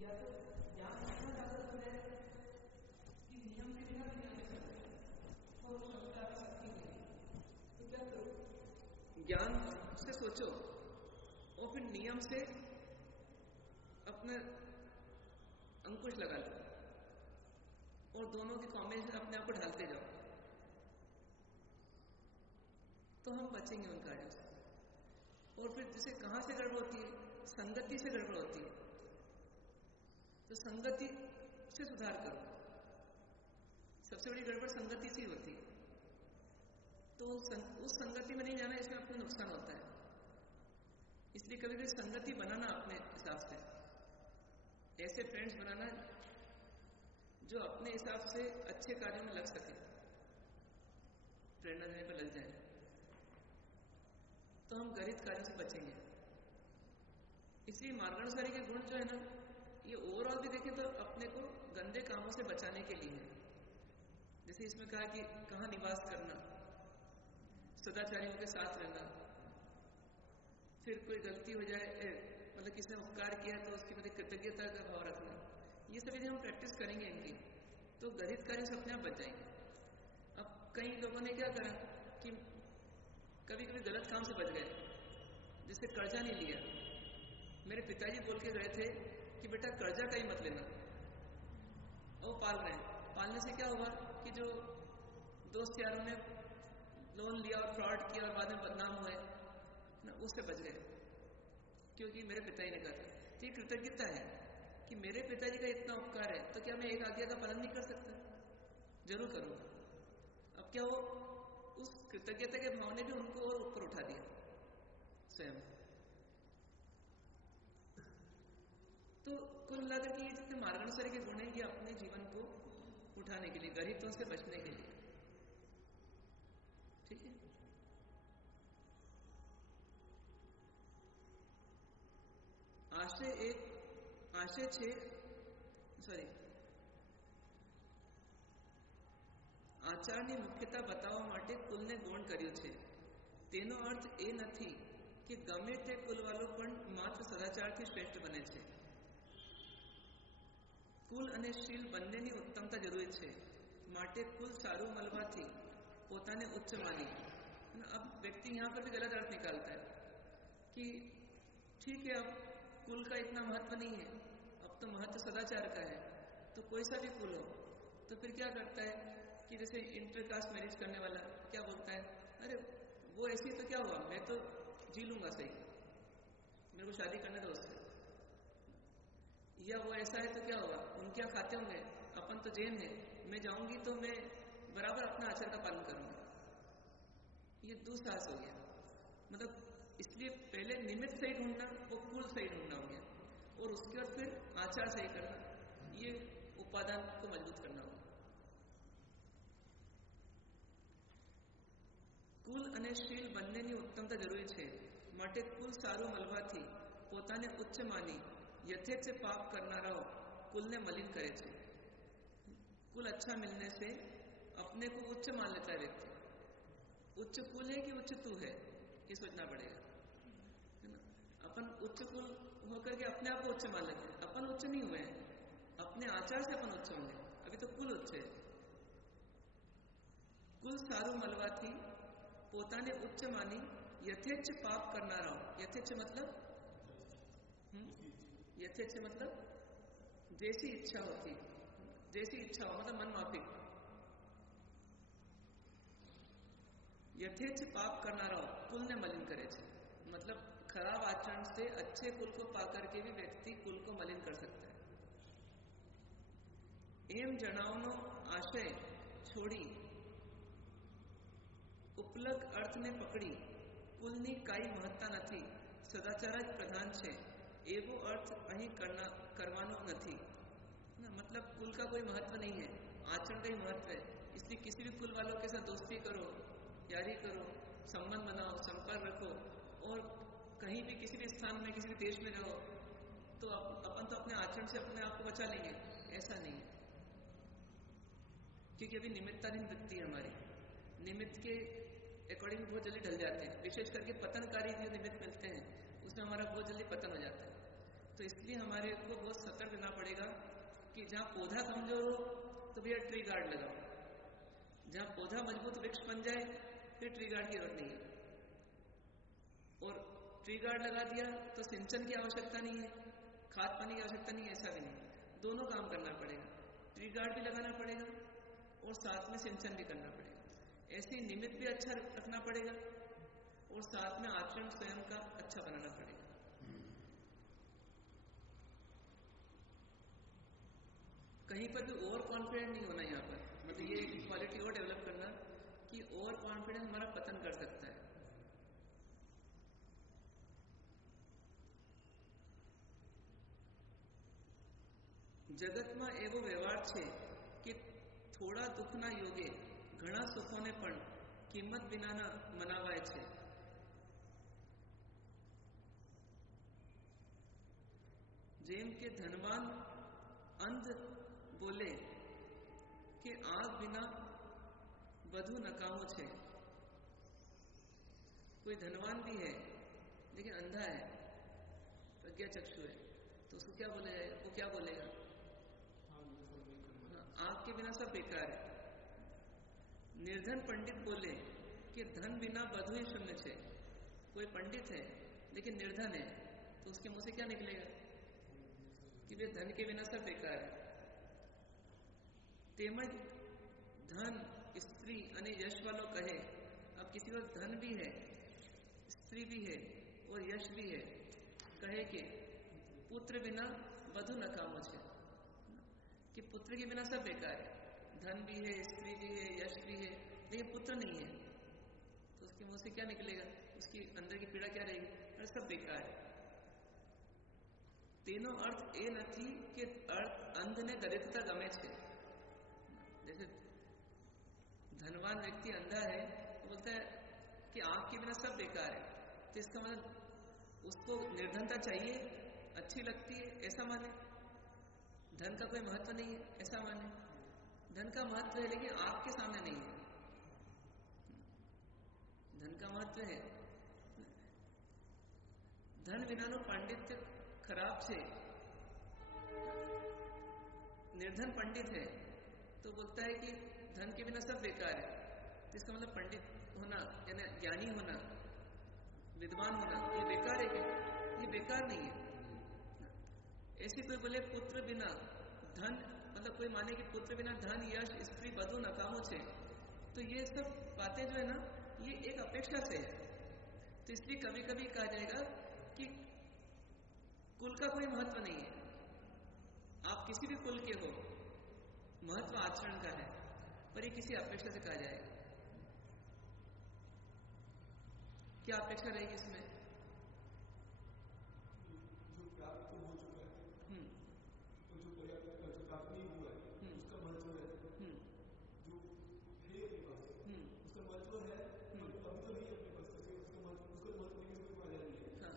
या तो ज्ञान इतना ज्यादा हो जाए कि नियम के बिना भी आगे चल रहे और वो क्षमता की शक्ति नहीं, तो क्या करो? ज्ञान से सोचो और फिर नियम से अपने अंकुश लगा लो और दोनों की कॉम्बिनेशन अपने आप को ढालते जाओ, तो हम बचेंगे उन कार्यों से। और फिर जैसे कहां से गड़बड़ होती है? संगति से गड़बड़ होती है। तो संगति से सुधार करो। सबसे बड़ी गड़बड़ संगति से ही होती है। तो उस संगति में नहीं जाना, इसमें आपको नुकसान होता है। इसलिए कभी कभी संगति बनाना अपने हिसाब से, ऐसे फ्रेंड्स बनाना जो अपने हिसाब से अच्छे कार्यों में लग सके, प्रेरणा देने पर लग जाए, तो हम गरित कार्यों से बचेंगे। इसलिए मार्गानुसारी के गुण जो है ना, ये ओवरऑल भी देखें तो अपने को गंदे कामों से बचाने के लिए है। जैसे इसमें कहा कि कहाँ निवास करना, सदाचारियों के साथ रहना, फिर कोई गलती हो जाए, मतलब किसी ने उपकार किया तो उसके प्रति कृतज्ञता का भाव रखना, ये सब यदि हम प्रैक्टिस करेंगे इनकी, तो गरित कार्यों से अपने आप बच जाएंगे। अब कई लोगों ने क्या करा कि कभी कभी गलत काम से बच गए, जिससे कर्जा नहीं लिया। मेरे पिताजी बोल के गए थे कि बेटा कर्जा का ही मत लेना, और पाल रहे हैं। पालने से क्या हुआ कि जो दोस्त यारों ने लोन लिया और फ्रॉड किया और बाद में बदनाम हुए ना, उससे बच गए, क्योंकि मेरे पिताजी ने कहा था। तो ये कृतज्ञता है कि मेरे पिताजी का इतना उपकार है, तो क्या मैं एक आज्ञा का पालन नहीं कर सकता? जरूर करूंगा। अब क्या हो, उस कृतज्ञता के भाव ने भी उनको और ऊपर उठा दिया स्वयं। तो कुल मिलाकर के ये जितने मार्गानुसारी के गुण हैं, ये अपने जीवन को उठाने के लिए, गरितों से बचने के लिए, ठीक है। आशय 6 આચારની મુખ્યતા બતાવવા માટે કુલને ગૌણ કર્યું છે। તેનો અર્થ એ નથી કે ગમે તે કુલવાલો પણ માત્ર સદાચારથી શ્રેષ્ઠ બને છે। કુલ અને શીલ બંનેની ઉત્તમતા જરૂરી છે, માટે કુલ સારું મળવાથી પોતાને ઉચ્ચ માની। अब व्यक्ति यहाँ पर भी गलत अर्थ निकालता है कि ठीक है, अब कुल का इतना महत्व नहीं है, अब तो महत्व सदाचार का है, तो कोई सा भी कुल हो। तो फिर क्या करता है कि जैसे इंटरकास्ट मैरिज करने वाला क्या बोलता है, अरे वो ऐसी तो क्या हुआ, मैं तो जी लूंगा सही, मेरे को शादी करने दो उससे। या वो ऐसा है तो क्या हुआ, उनके यहाँ खाते होंगे, अपन तो जैन है, मैं जाऊंगी तो मैं बराबर अपना आचार का पालन करूंगा। ये दुस्साहस हो गया। मतलब इसलिए पहले निमित्त सही ढूंढना, वो कुल सही ढूंढना हो गया, और उसके बाद फिर आचार सही करना, ये उपादान को मजबूत करना होगा। કુલ અને શીલ બંનેની ઉત્તમતા જરૂરી છે, માટે કુલ સારું મળવાથી પોતાને ઉચ્ચ માની यथेच्छ पाप करनाराओ कुल ने मलिन करे छे। कुल अच्छा मिलने से अपने को उच्च मान लेता है व्यक्ति। उच्च कुल है कि उच्च तू है, ये सोचना पड़ेगा, है ना। अपन उच्च कुल होकर के अपने आप को उच्च मान लेते हैं। अपन उच्च नहीं हुए हैं, अपने आचार से अपन उच्च होंगे, अभी तो कुल उच्च है। कुल सारू मलवाथी पोताने उच्च मानी यथेच्छ पाप करनाराओ। यथेच्छ मतलब यथेच्छ मतलब जैसी इच्छा होती, जैसी इच्छा हो, मतलब मन माफिक। यथेच्छ पाप करनाराओ कुल ने मलिन करे छे, मतलब खराब आचरण से अच्छे कुल को पाकर के भी व्यक्ति कुल को मलिन कर सकता है। एम जणावनो आशय छोड़ी उपलग अर्थ ने पकड़ी कुलनी काई महत्ता नथी, सदाचार ज प्रधान छे, एवो अर्थ अहीं करवानो नथी। मतलब कुल का कोई महत्व नहीं है, आचरण का ही महत्व है। इसलिए किसी भी कुल वालों के साथ दोस्ती करो, यारी करो, संबंध बनाओ, संपर्क रखो, और कहीं भी किसी भी स्थान में किसी भी देश में रहो, तो अपन तो अपने आचरण से अपने आप को बचा लेंगे, ऐसा नहीं है। क्योंकि अभी निमित्ताधीन वृत्ति है हमारी, निमित्त के अकॉर्डिंग बहुत जल्दी ढल जाते हैं। विशेष करके पतनकारी जो निमित्त मिलते हैं उसमें हमारा बहुत जल्दी पतन हो जाता है। तो इसलिए हमारे को बहुत सतर्क रहना कि जहाँ पौधा कमजोर हो तो भैया ट्री गार्ड लगाओ, जहाँ पौधा मजबूत वृक्ष बन जाए फिर ट्री गार्ड की जरूरत नहीं है। और ट्री गार्ड लगा दिया तो सिंचन की आवश्यकता नहीं है, खाद पानी की आवश्यकता नहीं है, ऐसा भी नहीं, दोनों काम करना पड़ेगा, ट्री गार्ड भी लगाना पड़ेगा और साथ में सिंचन भी करना पड़ेगा। ऐसे निमित्त भी अच्छा रखना पड़ेगा और साथ में आचरण स्वयं का अच्छा बनाना पड़ेगा। कहीं पर भी ओवर कॉन्फिडेंट नहीं होना यहाँ पर, मतलब ये एक क्वालिटी और डेवलप करना कि ओवर कॉन्फिडेंस हमारा पतन कर सकता है। જગતમાં એવો વ્યવહાર છે કે થોડા દુઃખના યોગે ઘણા સુખોને પણ કિંમત વિનાના મનાવાય છે। જેમ કે ધનવાન અંધ બોલે કે આગ વિના બધું નકામું છે। कोई धनवान भी है लेकिन अंधा है, प्रज्ञा चक्षु है, तो उसको क्या बोला जाएगा, वो क्या बोलेगा, आग के बिना सब बेकार है। निर्धन पंडित बोले कि धन बिना बधु ही शून्य छे। कोई पंडित है लेकिन निर्धन है तो उसके मुंह से क्या निकलेगा कि वे धन के बिना सब बेकार है। तेमज धन स्त्री અને यश वालों कहे, अब किसी वक्त धन भी है, स्त्री भी है और यश भी है, कहे कि पुत्र बिना वधु नकामो छे, कि पुत्र के बिना सब बेकार है। धन भी है, स्त्री भी है, यश भी है, लेकिन पुत्र नहीं है, तो उसके मुंह से क्या निकलेगा, उसकी अंदर की पीड़ा क्या रहेगी, अरे सब बेकार है। तेनो अर्थ ए नहीं कि अर्थ अंध ने दरिद्रता गमे छे। जैसे धनवान व्यक्ति अंधा है तो बोलता है कि आंख के बिना सब बेकार है, तो इसका मतलब उसको निर्धनता चाहिए, अच्छी लगती है, ऐसा माने। धन का कोई महत्व नहीं है, ऐसा माने। धन का महत्व है लेकिन आंख के सामने नहीं है। धन का महत्व है। धन विनानु पांडित्य खराब छे। निर्धन पंडित है तो बोलता है कि धन के बिना सब बेकार है, तो इसका मतलब पंडित होना यानी ज्ञानी होना, विद्वान होना, ये बेकार है क्या? ये बेकार नहीं है। ऐसे कोई बोले पुत्र बिना धन, मतलब कोई माने कि पुत्र बिना धन, यश, स्त्री, बधु नकामो छे, तो ये सब बातें जो है ना, ये एक अपेक्षा से है। तो इसलिए कभी कभी कहा जाएगा कि कुल का कोई महत्व नहीं है, आप किसी भी कुल के हो, महत्व आचरण का है, पर ये किसी अपेक्षा से कहा जाएगा। क्या अपेक्षा रहेगी इसमें? जो प्राप्त हो चुका है, तो जो प्राप्त नहीं हुआ है उसका महत्व है, जो है अपने पास उसका महत्व है, अभी तो नहीं है अपने पास, उसका महत्व नहीं, उसको फायदा नहीं है। हाँ,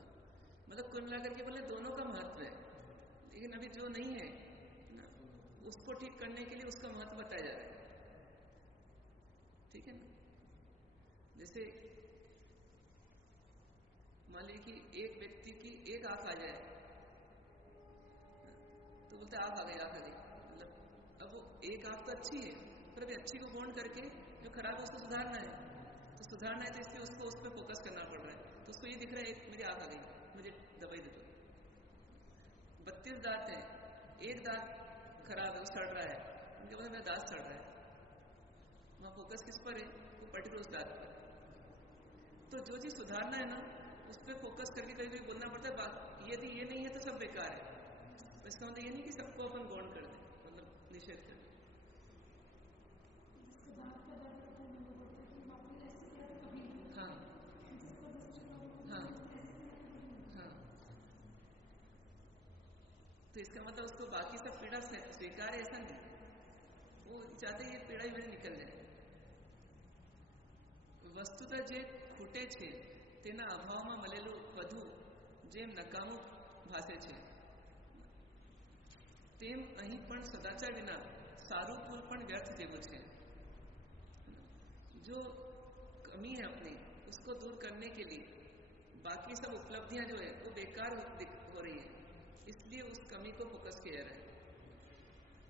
मतलब कुल मिलाकर के बोले दोनों का महत्व है, लेकिन अभी जो नहीं है ना, उसको ठीक करने के लिए उसका महत्व बताया जा रहा है। ठीक है ना? जैसे मान लीजिए कि एक व्यक्ति की एक आंख आ जाए तो बोलते आंख आ गई, आंख आ गई, मतलब अब वो एक आंख तो अच्छी है, पर अभी अच्छी को गौण करके जो खराब है उसको सुधारना है, तो सुधारना है तो इसलिए उसको उस पर फोकस करना पड़ रहा है। तो उसको ये दिख रहा है एक मेरी आंख आ गई, मुझे दवाई दे दो। 32 दांत है, एक दांत खराब है, वो सड़ रहा है, उनके बाद मेरा दांत सड़ रहा है, वहां फोकस किस पर है? वो पर्टिकुलर उस दांत पर। तो जो चीज सुधारना है ना, उस पर फोकस करके कभी कभी बोलना पड़ता है, यदि ये नहीं है तो सब बेकार है। तो इसका मतलब ये नहीं कि सबको अपन गौण कर दें, मतलब निषेध कर दें। हाँ हाँ हाँ, तो इसका मतलब उसको बाकी सब पीड़ा स्वीकार है ऐसा नहीं, वो चाहते ये पीड़ा ही मेरे निकल जाए। वस्तुतः जे ખૂટે છે તેના અભાવમાં મળેલું વધુ જેમ નકામું ભાસે છે, તેમ અહીં પણ સદાચાર વિના સારું ફૂલ પણ વ્યર્થ જેવું છે। जो कमी है अपनी, उसको दूर करने के लिए बाकी सब उपलब्धियां जो है वो बेकार हो रही है, इसलिए उस कमी को फोकस किया जा रहा है।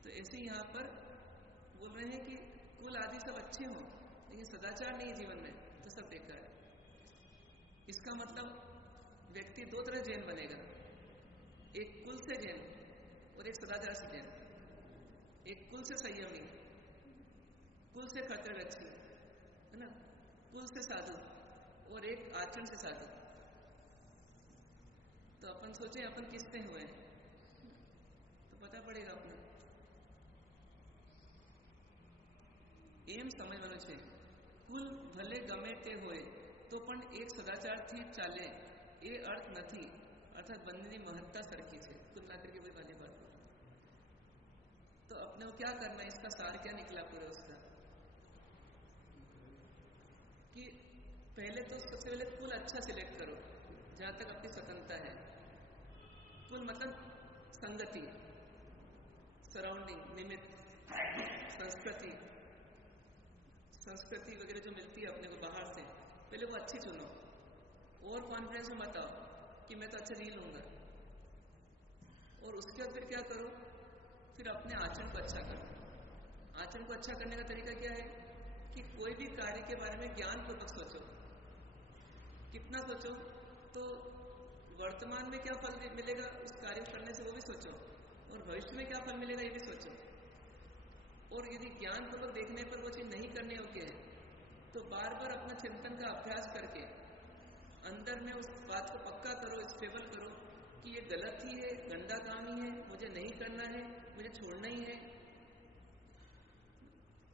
तो ऐसे ही यहाँ पर बोल रहे हैं कि कुल आदि सब अच्छे हों, लेकिन सदाचार नहीं जीवन में तो सब बेकार है। इसका मतलब व्यक्ति दो तरह जैन बनेगा, एक कुल से जैन और एक सदाचार से जैन। एक कुल से संयमी, कुल से कर्तव्यरक्षी, है ना, कुल से साधु, और एक आचरण से साधु। तो अपन सोचे अपन किससे हुए हैं तो पता पड़ेगा अपना। एम समझ वालों છે કુલ ભલે ગમે તે હોય તો પણ એક સદાચારથી ચાલે એ અર્થ નથી, अर्थात બંનેની महत्ता सरखी છે। कुल मिलाकर के वही वाली बात। तो अपने को क्या करना है, इसका सार क्या निकला पूरा उसका, कि पहले तो सबसे पहले कुल अच्छा सिलेक्ट करो जहां तक अपनी स्वतंत्रता है। कुल मतलब संगति, सराउंडिंग, निमित्त, संस्कृति वगैरह जो मिलती है अपने को बाहर से, पहले वो अच्छी चुनो और कॉन्फिडेंस में मत आओ कि मैं तो अच्छा नहीं लूंगा। और उसके बाद फिर क्या करो, फिर अपने आचरण को अच्छा करो। आचरण को अच्छा करने का तरीका क्या है कि कोई भी कार्य के बारे में ज्ञानपूर्वक सोचो। कितना सोचो, तो वर्तमान में क्या फल मिलेगा उस कार्य करने से वो भी सोचो, और भविष्य में क्या फल मिलेगा ये भी सोचो। और यदि ज्ञानपूर्वक देखने पर वो चीज नहीं करने योग्य है तो बार बार अपना चिंतन का अभ्यास करके अंदर में उस बात को पक्का करो, स्टेबल करो कि ये गलत ही है, गंदा काम ही है, मुझे नहीं करना है, मुझे छोड़ना ही है।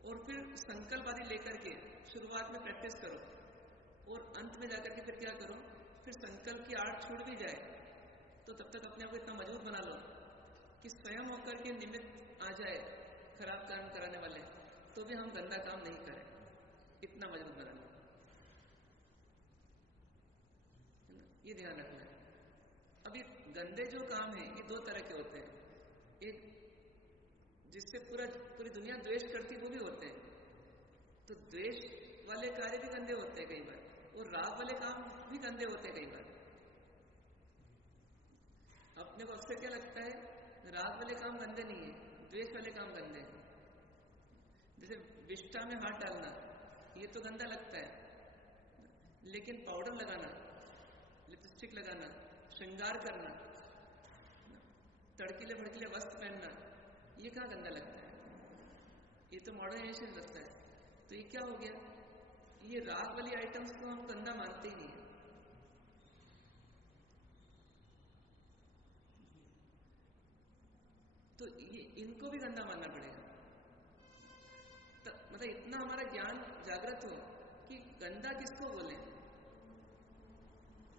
और फिर संकल्प आदि लेकर के शुरुआत में प्रैक्टिस करो, और अंत में जाकर के फिर क्या करो, फिर संकल्प की आड़ छूट भी जाए तो तब तक अपने आप को इतना मजबूत बना लो कि स्वयं होकर के निमित्त आ जाए खराब काम कराने वाले, तो भी हम गंदा काम नहीं करें, इतना मजबूत बना लो। ये ध्यान रखना है। अब ये गंदे जो काम है ये दो तरह के होते हैं। एक जिससे पूरी दुनिया द्वेष करती वो भी होते हैं, तो द्वेष वाले कार्य भी गंदे होते हैं कई बार, और राग वाले काम भी गंदे होते हैं कई बार। अपने को अक्सर क्या लगता है, राग वाले काम गंदे नहीं है, द्वेष वाले काम गंदे हैं। जैसे विष्ठा में हाथ डालना ये तो गंदा लगता है, लेकिन पाउडर लगाना, लिपस्टिक लगाना, श्रृंगार करना, तड़कीले भड़कीले वस्त्र पहनना, ये कहाँ गंदा लगता है, ये तो मॉडर्नाइजेशन लगता है। तो ये क्या हो गया, ये राग वाली आइटम्स को हम गंदा मानते ही नहीं है। तो ये इनको भी गंदा मानना पड़ेगा। मतलब इतना हमारा ज्ञान जागृत हो कि गंदा किसको बोले।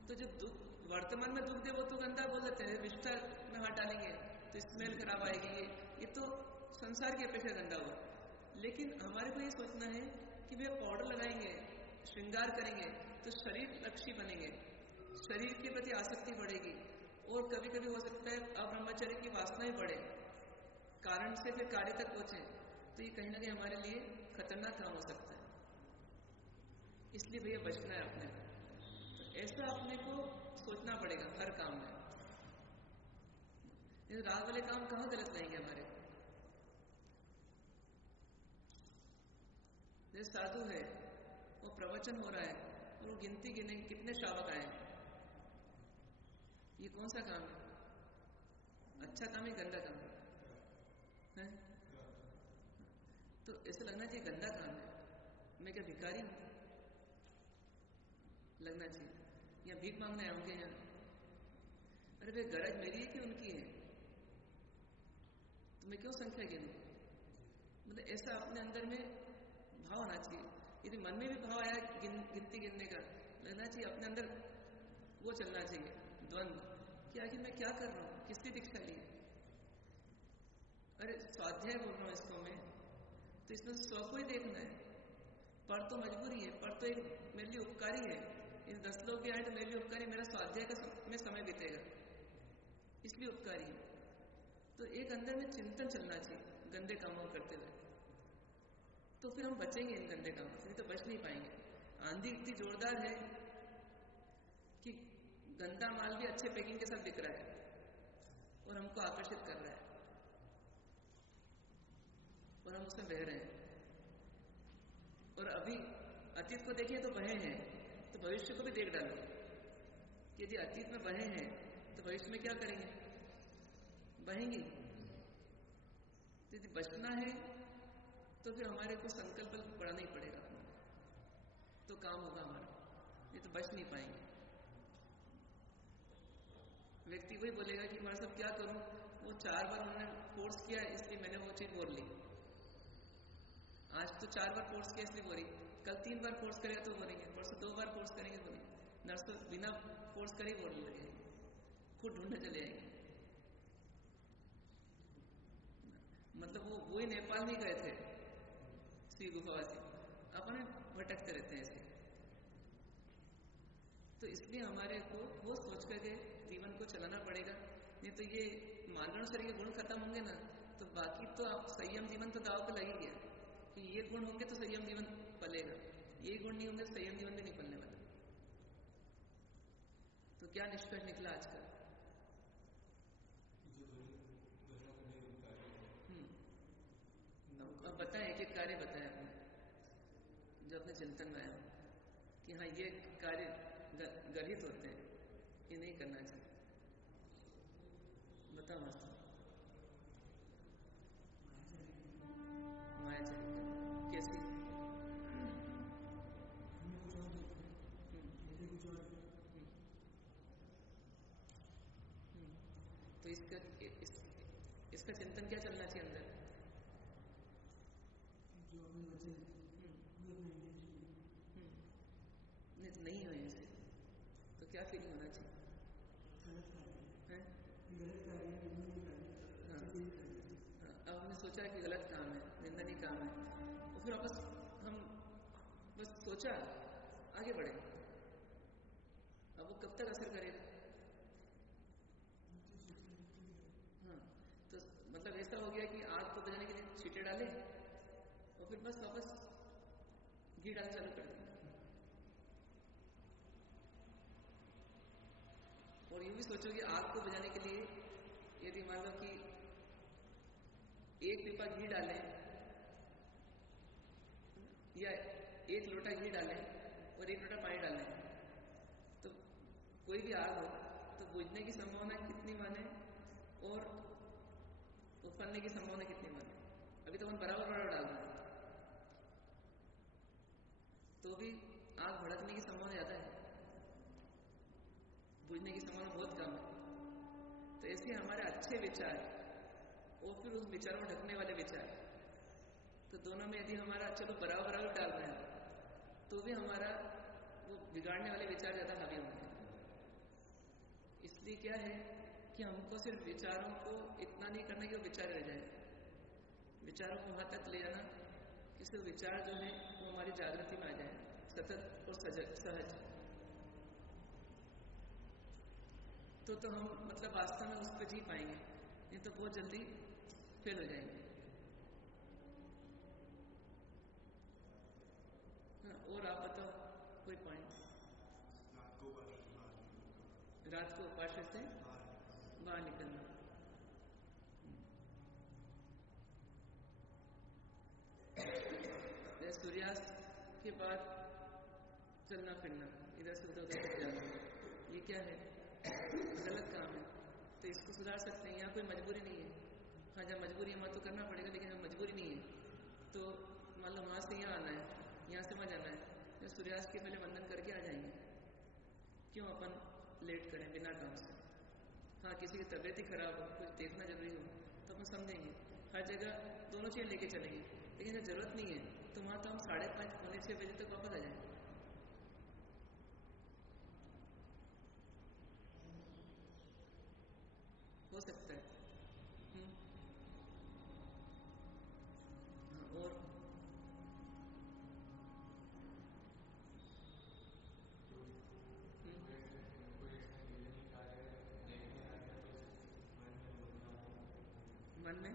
तो जो वर्तमान में दुख दे वो तो गंदा बोल देते हैं, विष्ठा में हाथ डालेंगे तो स्मेल खराब आएगी, ये तो संसार की अपेक्षा गंदा हुआ। लेकिन हमारे को ये सोचना है कि भैया पाउडर लगाएंगे, श्रृंगार करेंगे तो शरीर लक्ष्य बनेंगे, शरीर के प्रति आसक्ति बढ़ेगी, और कभी कभी हो सकता है अब्रह्मचर्य की वासना भी बढ़े, कारण से फिर कार्य तक पहुंचे, तो ये कहीं ना कहीं हमारे लिए खतरनाक काम हो सकता है। इसलिए भैया बचना है अपने को। तो ऐसा अपने को सोचना पड़ेगा हर काम में। ये राग वाले काम कहाँ गलत रहेंगे हमारे। जैसे साधु है, वो प्रवचन हो रहा है और वो गिनती गिने कितने श्रावक आए, ये कौन सा काम है, अच्छा काम है गंदा काम है? तो ऐसा लगना चाहिए गंदा काम है, मैं क्या भिखारी हूं, लगना चाहिए, या भीख मांगने आऊंगे यहाँ। अरे भाई गरज मेरी है कि उनकी है, तो मैं क्यों संख्या गिनूं। मतलब ऐसा अपने अंदर में भाव होना चाहिए। यदि मन में भी भाव आया गिनती गिनने का, लगना चाहिए अपने अंदर वो चलना चाहिए द्वंद्व कि आखिर मैं क्या कर रहा हूं, किसकी दीक्षा ली। अरे स्वाध्याय बोल रहा हूं इसको मैं, तो इसमें स्व को ही देखना है। पर तो मजबूरी है, पर तो एक मेरे लिए उपकारी है, इन 10 लोग भी आए तो मेरे लिए उपकारी, मेरा स्वाध्याय का में समय बीतेगा, इसलिए उपकारी है। तो एक अंदर में चिंतन चलना चाहिए गंदे कामों करते हुए, तो फिर हम बचेंगे इन गंदे कामों से, नहीं तो बच नहीं पाएंगे। आंधी इतनी जोरदार है कि गंदा माल भी अच्छे पैकिंग के साथ बिक रहा है और हमको आकर्षित कर रहा है। उसमें बह रहे हैं। और अभी अतीत को देखिए तो बहे हैं, तो भविष्य को भी देख डालो कि यदि अतीत में बहे हैं तो भविष्य में क्या करेंगे? बहेंगे। यदि बचना है तो फिर हमारे को संकल्प बढ़ाना ही पड़ेगा अपना, तो काम होगा हमारा, नहीं तो बच नहीं पाएंगे। व्यक्ति वही बोलेगा कि मैं सब क्या करूं, वो 4 बार उन्होंने फोर्स किया इसलिए मैंने वो चीज बोल ली। आज तो 4 बार फोर्स किया इसलिए बोली, कल 3 बार फोर्स करेगा तो बोलेंगे, परसों 2 बार फोर्स करेंगे बोलेंगे, नर्सों बिना फोर्स करे ही बोलने लगेंगे, खुद ढूंढने चले आएंगे। मतलब वो वही नेपाल नहीं गए थे श्री गुफावासी, अपने भटकते रहते हैं ऐसे। तो इसलिए हमारे को वो सोच करके जीवन को चलाना पड़ेगा, नहीं तो ये मार्गानुसार के गुण खत्म होंगे ना तो बाकी तो आप संयम जीवन तो दाव पे लग ही गया कि ये गुण होंगे तो संयम जीवन पलेगा, ये गुण नहीं होंगे तो संयम जीवन भी नहीं पलने वाला। तो क्या निष्कर्ष निकला आज का? अब बताएं, एक एक कार्य बताएं अपने जो अपने चिंतन में आया कि हाँ ये कार्य गर्हित होते हैं, ये नहीं करना चाहिए। बताओ मस्त। माया चली कैसी? तो इसका चिंतन क्या चलना चाहिए अंदर? नहीं हो ऐसे तो क्या फीलिंग होना चाहिए? अब हमने सोचा कि गलत काम है, निंदनीय काम है, और फिर वापस हम बस सोचा आगे बढ़े, अब वो कब तक असर करेगा? हाँ, तो मतलब ऐसा हो गया कि आग को बुझाने के लिए छींटे डाले और फिर बस वापस घी डालना चालू कर दिया। और यूं भी सोचो कि आग को बुझाने के लिए यदि मान लो कि 1 पीपा घी डालें या 1 लोटा घी डालें और 1 लोटा पानी डालें, तो कोई भी आग हो तो बुझने की संभावना कितनी माने और उफलने की संभावना कितनी माने? अभी तो हम बराबर बराबर डाल रहे हैं तो भी आग भड़कने की संभावना ज्यादा है, बुझने की संभावना बहुत कम है। तो ऐसे हमारे अच्छे विचार और फिर उस विचारों में ढकने वाले विचार, तो दोनों में यदि हमारा चलो बराबर बराबर डाल रहे हैं तो भी हमारा वो बिगाड़ने वाले विचार ज्यादा हावी होंगे। इसलिए क्या है कि हमको सिर्फ विचारों को इतना नहीं करना कि वो विचार रह जाए, विचारों को वहां तक ले जाना कि सिर्फ विचार जो है वो हमारी जागृति में आ जाए, सतत और सहज। तो हम मतलब वास्तव में उस पर जी पाएंगे, नहीं तो बहुत जल्दी फेल हो जाएंगे। हाँ, और आप बताओ कोई पॉइंट? रात को उपाश्य से बाहर निकलना, सूर्यास्त के बाद चलना फिरना, इधर से उधर उधर जाना, ये क्या है? गलत काम है। तो इसको सुधार सकते हैं, यहाँ कोई मजबूरी नहीं है। हाँ, जब मजबूरी है वहाँ तो करना पड़ेगा, लेकिन जब मजबूरी नहीं है तो मान लो वहाँ से यहाँ आना है, यहाँ से वहाँ जाना है, तो सूर्यास्त के पहले वंदन करके आ जाएंगे। क्यों अपन लेट करें बिना काम से? हाँ, किसी की तबीयत ही खराब हो, कुछ देखना जरूरी हो तो अपन समझेंगे, हर जगह दोनों चीज़ें लेके चलेंगे। लेकिन जब जरूरत नहीं है तो वहाँ तो हम 5:30 पौने 6 बजे तक वापस आ जाएंगे। हो सकता है। हाँ, और मन में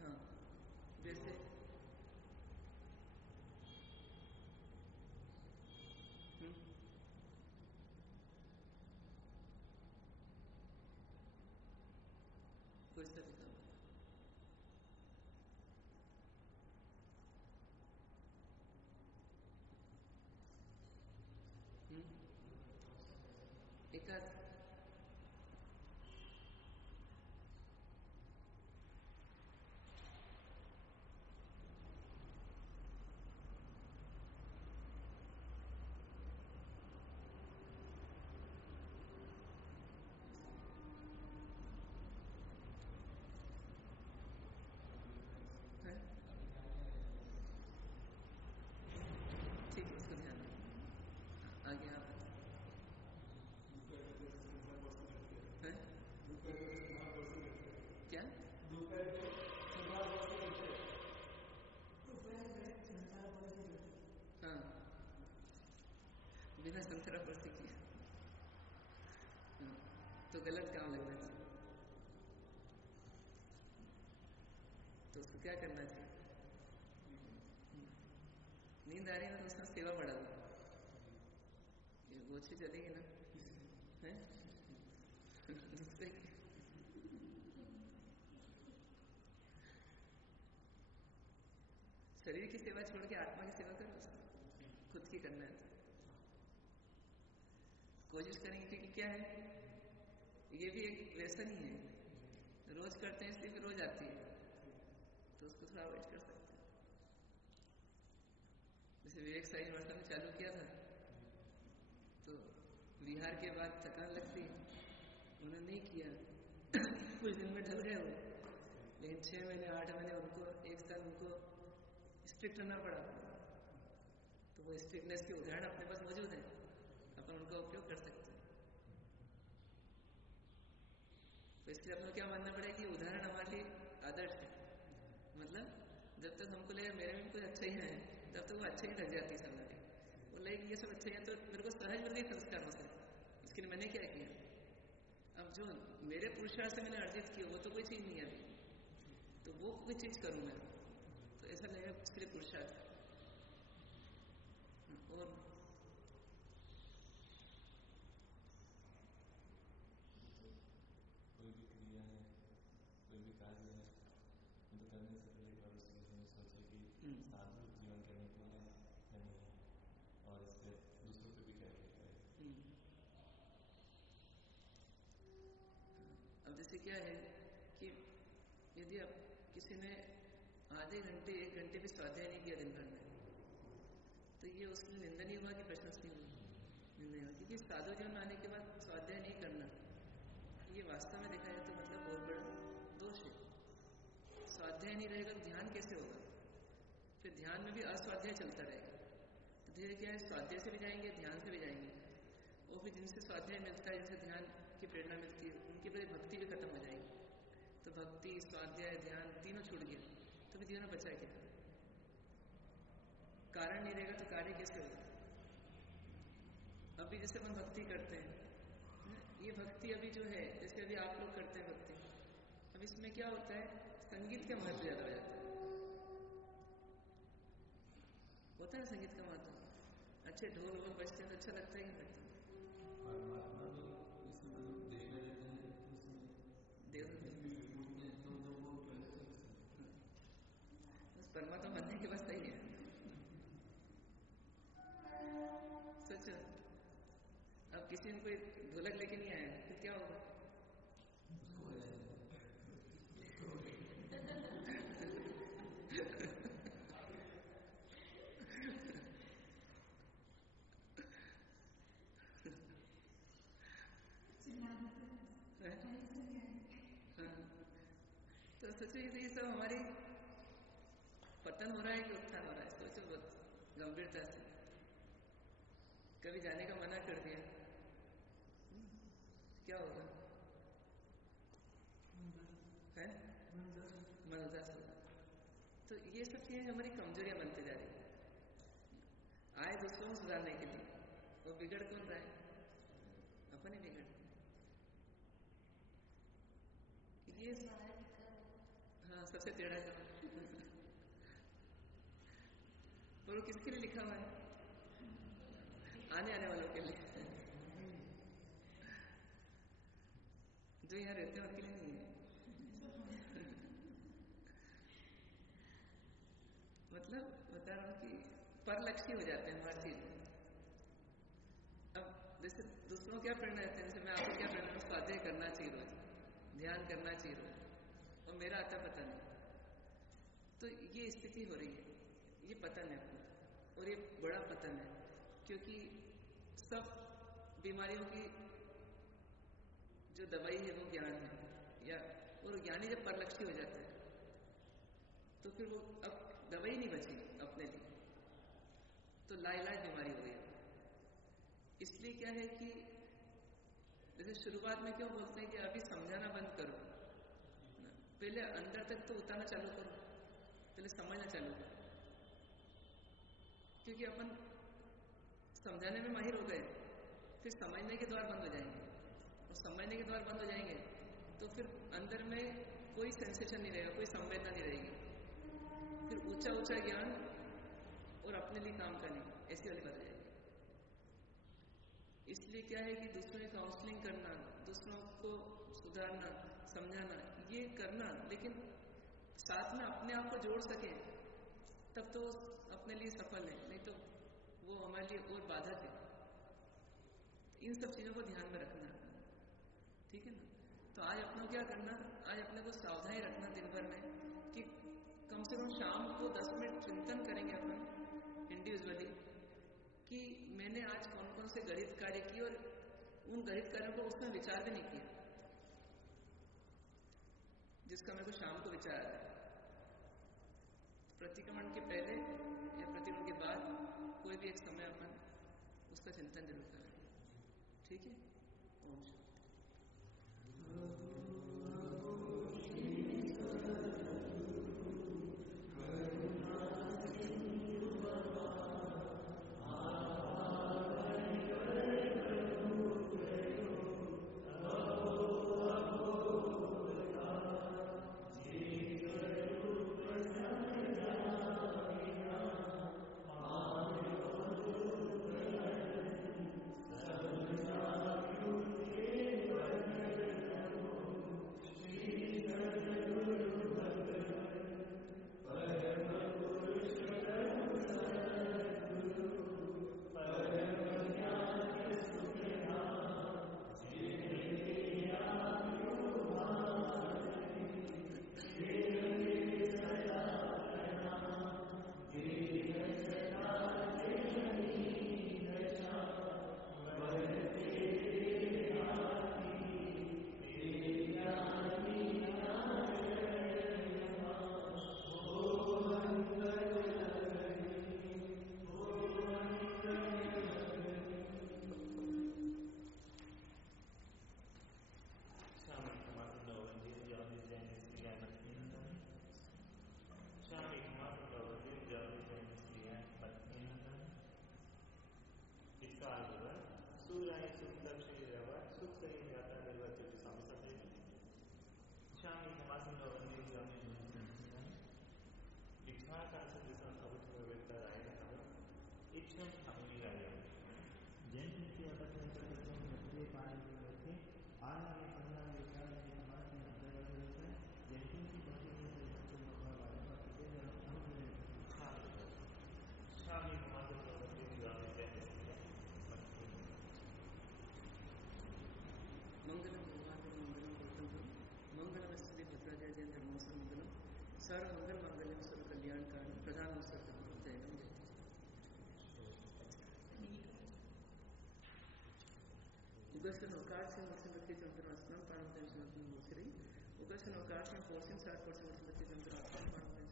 हाँ जैसे कोई सा भी काम, एकाध ठीक है, इसको ध्यान रखना। आगे आप हैं? क्या? हाँ, बिना संतरा परसी किए तो गलत काम लगना चाहिए। तो उसको क्या करना चाहिए? नींद आ रही है ना तो उसका सेवा बढ़ा दो, ये वो अच्छी चलेगी ना, है? दूसरे की शरीर की सेवा छोड़ के आत्मा की सेवा करो, खुद की करना है। कोशिश करेंगे, क्योंकि क्या है, ये भी एक व्यसन ही है, रोज करते हैं इसलिए फिर रोज आती है, तो उसको थोड़ा अवॉइड कर सकते हैं। जैसे विवेक साई वर्षा में चालू किया था, तो विहार के बाद थकान लगती, उन्होंने नहीं किया, कुछ दिन में ढल गए वो, लेकिन 6 महीने 8 महीने उनको, 1 साल उनको स्ट्रिक्ट रहना पड़ा। तो वो स्ट्रिक्टनेस के उदाहरण अपने पास मौजूद हैं, अपन उनका उपयोग कर सकते हैं। तो इसलिए अपने क्या मानना पड़ेगा कि उदाहरण हमारे लिए आदर्श है। मतलब जब तक हमको लगे मेरे में कुछ अच्छा ही है, तब तक वो अच्छा ही लग जाती है सामने। वो लगे ये सब अच्छा है तो मेरे को सहज मिल गई संस्कारों से, इसके लिए मैंने क्या किया? अब जो मेरे पुरुषार्थ से मैंने अर्जित किया वो तो कोई चीज नहीं है अभी, तो वो कोई चीज करूं मैं, तो ऐसा लगेगा उसके लिए पुरुषार्थ। और कोई भी क्रिया है, कोई भी कार्य है, तो करने से पहले एक बार उसके बारे में सोचे कि साधु जीवन करने के लिए है नहीं, और इससे दूसरों पे भी क्या कहता है। अब जैसे क्या है कि यदि अब किसी ने आधे घंटे 1 घंटे भी स्वाध्याय नहीं किया दिन भर में, तो ये उसके लिए निंदनीय हुआ कि प्रशंसनीय हुआ? निंदनीय हुआ, क्योंकि साधु जीवन आने के बाद स्वाध्याय नहीं करना, ये वास्तव में देखा जाए तो मतलब बहुत बड़ा दोष है। स्वाध्याय नहीं रहेगा तो ध्यान कैसे होगा? फिर ध्यान में भी अस्वाध्याय चलता रहेगा, तो धीरे क्या है, स्वाध्याय से भी जाएंगे, ध्यान से भी जाएंगे, और फिर जिनसे स्वाध्याय मिलता है, जिनसे ध्यान की प्रेरणा मिलती है, उनकी प्रति भक्ति भी खत्म हो जाएगी। तो भक्ति, स्वाध्याय, ध्यान तीनों छूट गया, तो फिर तीनों बचा क्या? कारण नहीं रहेगा तो कार्य कैसे होगा? अभी जैसे अपन भक्ति करते हैं, ये भक्ति अभी जो है, जैसे अभी आप लोग करते हैं भक्ति, अब इसमें क्या होता है, संगीत का महत्व ज्यादा हो जाता है। होता है संगीत का महत्व, अच्छे ढोल वोल बजते हैं तो अच्छा लगता है कि लगता है? परमात्मा भी इसमें देखा देते हैं, बस परमात्मा बनने के बाद सही है। सोचो अब किसी ने कोई ढोलक लेके नहीं आया तो क्या होगा? तो सोचो ये सब हमारी पतन हो रहा है कि उत्थान हो रहा है? सोचो बहुत गंभीरता से। कभी जाने का मना कर दिया, क्या होगा? है मन उदास होगा। तो ये सब चीजें हमारी कमजोरियां बनती जा रही है। आए दूसरों को सुधारने के लिए, वो बिगड़ कौन रहा है? अपन ही बिगड़। ये हाँ, सबसे टेढ़ा काम। और वो किसके लिए लिखा हुआ है? आने वालों के लिए, जो यहाँ रहते हैं उनके लिए नहीं है। मतलब बता रहा हूँ कि परलक्ष्य हो जाते हैं हर चीज। अब जैसे दूसरों क्या प्रेरणा देते हैं, जैसे मैं आपको क्या प्रेरणा, स्वाध्याय करना चाहिए रोज, ध्यान करना चाहिए रोज, और मेरा आता पता नहीं। तो ये स्थिति हो रही है, ये पतन है अपना, और ये बड़ा पतन है, क्योंकि सब बीमारियों की जो दवाई है वो ज्ञान है, या और ज्ञानी जब परलक्षी हो जाता है तो फिर वो अब दवाई नहीं बची अपने लिए, तो लाइलाज बीमारी हो गई। इसलिए क्या है कि जैसे शुरुआत में क्यों बोलते हैं कि अभी समझाना बंद करो, पहले अंदर तक तो उतारना चालू करो, पहले समझना चालू करो, क्योंकि अपन समझाने में माहिर हो गए, फिर समझने के द्वार बंद हो जाएंगे, और समझने के द्वार बंद हो जाएंगे तो फिर अंदर में कोई सेंसेशन नहीं रहेगा, कोई संवेदना नहीं रहेगी, फिर ऊंचा ऊंचा ज्ञान और अपने लिए काम करने ऐसी वाली बात हो जाएगी। इसलिए क्या है कि दूसरों की काउंसलिंग करना, दूसरों को सुधारना, समझाना, ये करना, लेकिन साथ में अपने आप को जोड़ सके तब तो अपने लिए सफल है, नहीं तो वो हमारे लिए और बाधक है। इन सब चीजों को ध्यान में रखना, ठीक है ना। तो आज अपना क्या करना, आज अपने को सावधानी रखना दिन भर में कि कम से कम शाम को 10 मिनट चिंतन करेंगे अपन इंडिविजुअली कि मैंने आज कौन कौन से गणित कार्य किए, और उन गणित कार्यों को उसमें विचार भी नहीं किया जिसका मेरे को शाम को विचार आ रहा है। प्रतिक्रमण के पहले या प्रतिक्रमण के बाद कोई भी एक समय अपन उसका चिंतन जरूर करें, ठीक है। ओम सर्व मंगल मांगल्यम सर्व कल्याण कारणम प्रधान अवसर जयगम जय। उग्रसेन अवकाश से मुख्यमंत्री तंत्र आसमान पारण उग्रसेन अवकाश में 4 4 मुख्यमंत्री तंत्र आसमान पारण